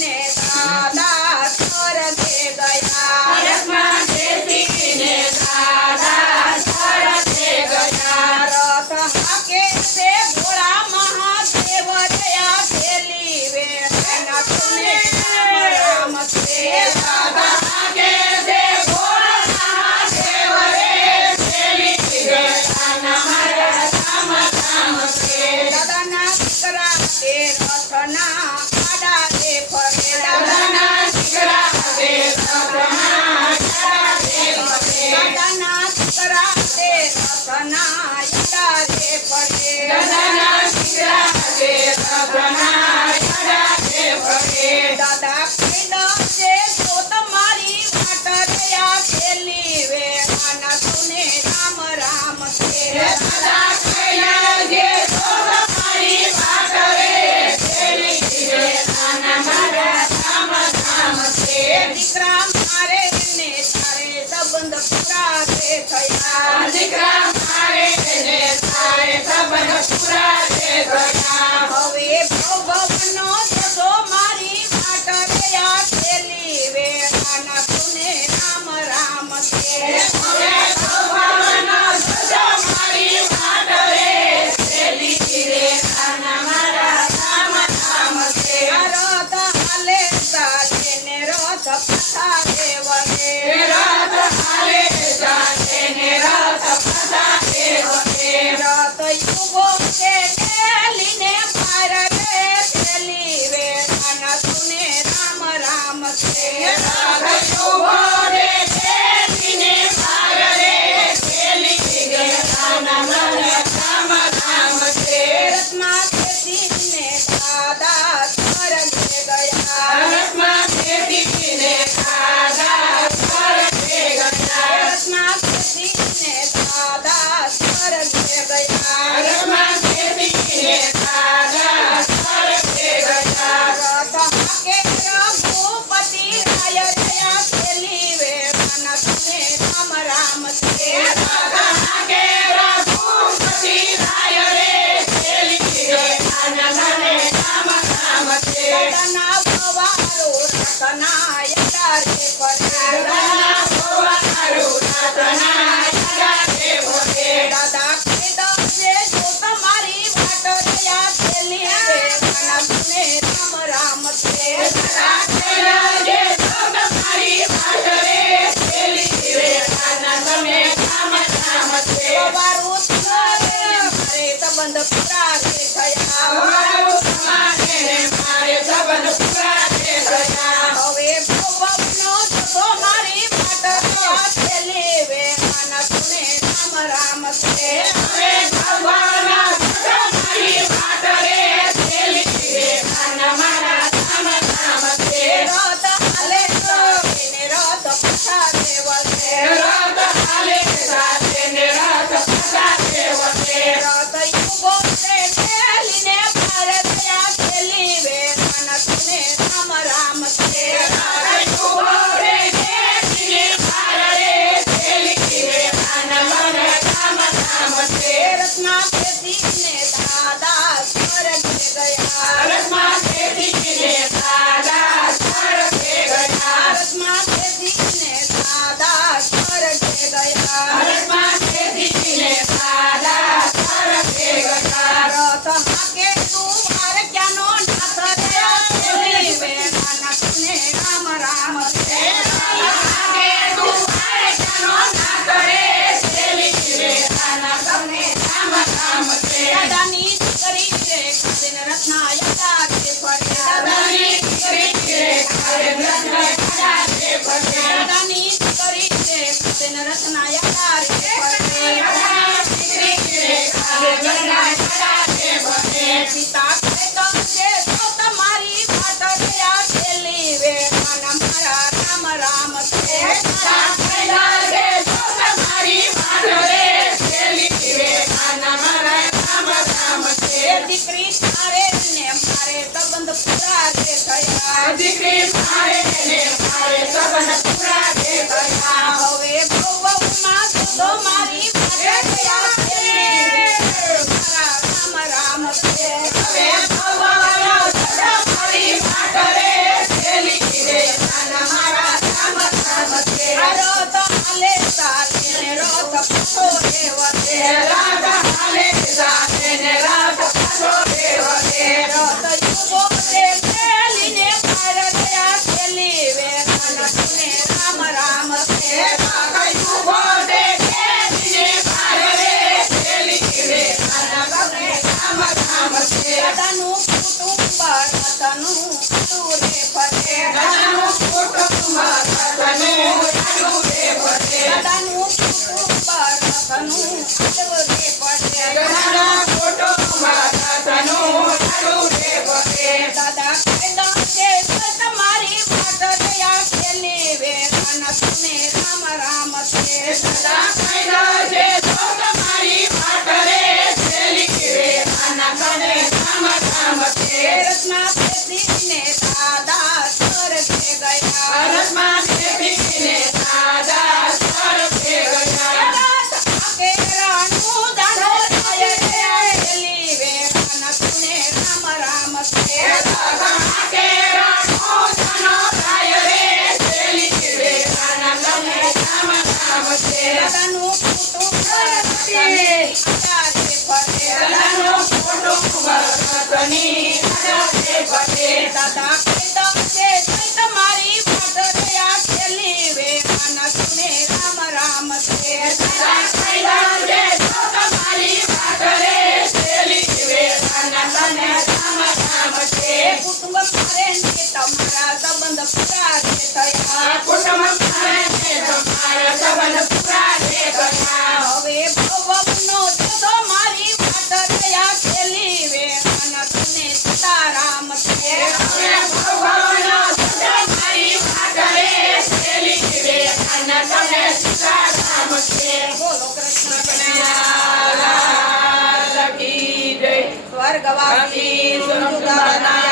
ને દાદા સ્વર્ગે ગયા રથમાં બેસીને દાદા સ્વર્ગે ગયા રથ હાકે છે ભોળા મહાદેવ દયા ખેલી વેણ સુને રામ છે દાદા આગે છે ભોળા મહાદેવ રે ખેલી વેળાના મારા રામ રામ છે દાદાના દીકરા તે રથના આડા રે ફરે દાદાના દીકરા તે રથના આડા રે ફરે દાદાના દીકરા તે રથના આડા રે ફરે દાદાના દીકરા તે રથના આડા રે ફરે દાદા કહીદો છે તો તમારી વાટ રહ્યા ખેલી વેળાના સુને રામ રામ છે દાદા કૈલા જે તમારી વાત રે ખેલી વેળાના મારા રામ રામ છે દીકરા મારે ને તારે સંબંધ પૂરા રે થયા દીકરા મારે ને તારે સંબંધ પૂરા રે ગયા હવે ભવનો જજો મારી વાટ રહ્યા ખેલી વેળાના સુને રામ રામ છે હવે ભગવાનનો સજો મારી વાત રે ખેલી વેળાના મારા રામ રામ છે રથ હાલે ચાલે ને રથ પથારે વગે રથ હાલે જાતે ને રથ પધારે વગે રથ યુગો છે ખેલીને પાર રે ખેલી વેળાના સુને રામ રામ છે રથ ઉભો રે ખેલીને પાર રે ખેલી વેળાના મારા રામ રામ છે રથમાં બેસીને દાદા સ્વર્ગે ગયા રથમાં બેસીને દાદા સ્વર્ગે ગયા રથમાં બેસીને દાદા સ્વર્ગે ગયા રથમાં બેસીને દાદા સ્વર્ગે ગયા રથ હાકે રઘુપતિ રાય દયા ખેલી વેળાના સુને રામ રામ છે દાદા આગે રઘુપતિ રાય રે ખેલી વેળાના મારે રામ રામ છે દાદાના ભવારો રથના યડા રે ફરે દાદા ભવારું રતના યડા રે ફરે દાદા કહીદો છે જો તમારી વાટ રહ્યા ખેલી વેળાના સુને રામ રામ છે દાદા કૈલા જે તમારી વાત રે ખેલી વેળાના તમે રામ રામ છે ભવારું મારે સંબંધ પૂરા રે થયા અમારું તમારે મારે સંબંધ પૂરા રે ગયા હવે ભવનો જતો મારી વાટ રહ્યા ખેલી વેળાના સુને રામ રામ છે હવે ભગવાનના તમારી વાત રે ખેલી વેળાના મારા રામ રામ છે રથ હાલે ને રથ પથારે વગે રથ હાલે સાથે ને રથ પધારે વગે રથ યુગો છે ખેલીને પાર રહ્યા ખેલી વેળાના સુને રામ રામ છે રથ ઉભો રે ખેલીને પાર રે ખેલી વેળાના મારા રામ રામ છે રથમાં બેસીને દાદા સ્વર્ગે ગયા રથમાં બેસીને દાદા સ્વર્ગે ગયા રથમાં બેસીને દાદા સ્વર્ગે ગયા રથમાં બેસીને દાદા સ્વર્ગે ગયા રથ હાકે તું વાર ક્યાંનો નાથ રહ્યા ખેલી વેળાના સુને રામ રામ છે આગે તું આરે જાનો ના કરે ખેલી વેળાના તમને રામ રામ છે દાદાની દીકરી છે કાદીન રથના યડા રે ફરે દાદાની દીકરી છે કારે રત્ન કડા રે ફરે દાદાની દીકરી છે કાદીન રથના યડા રે ફરે દાદાની દીકરી છે કારે રત્ન કડા રે ફરે પિતા કહેતો છે તો તમારી વાટ રહ્યા ખેલી વેળાના મારા રામ રામ છે દાદા કૈલા રે તો તમારી વાત રે ખેલી વેળાના મારા રામ રામ છે દીકરી તારે ને મારે સંબંધ પૂરા રે થયા દીકરી મારે ને મારે સંબંધ પૂરા રે ગયા હવે ભવમાં તો મારી વાટ રહ્યા ખેલી મારા રામ રામ છે હવે ભગવાન તમારી વાત રે રાધા કીધમ છે જય તમારી વાટ રે આ છેલ્લી વેળાના સૌને રામ રામ છે સદા કૈલાસ રે જો તમારી વાટ રે છેલ્લી વેળાના તને રામ રામ છે કુટુંબ મારે ને તમારા સંબંધ પૂરા રે થયા કુટુંબ મારે છે તમારા સંબંધ પૂરા રે ગયા હવે ભવનો જતો મારી વાટ રે આ છેલ્લી વેળાના સૌને સીતારામ છે હવે ભગવાનનો સદા મારી વાટ રે છેલ્લી વેળાના તને સીતારામ છે બોલો કૃષ્ણ કનૈયા લાલ કી જય સ્વર્ગવાસી સુરગુદાના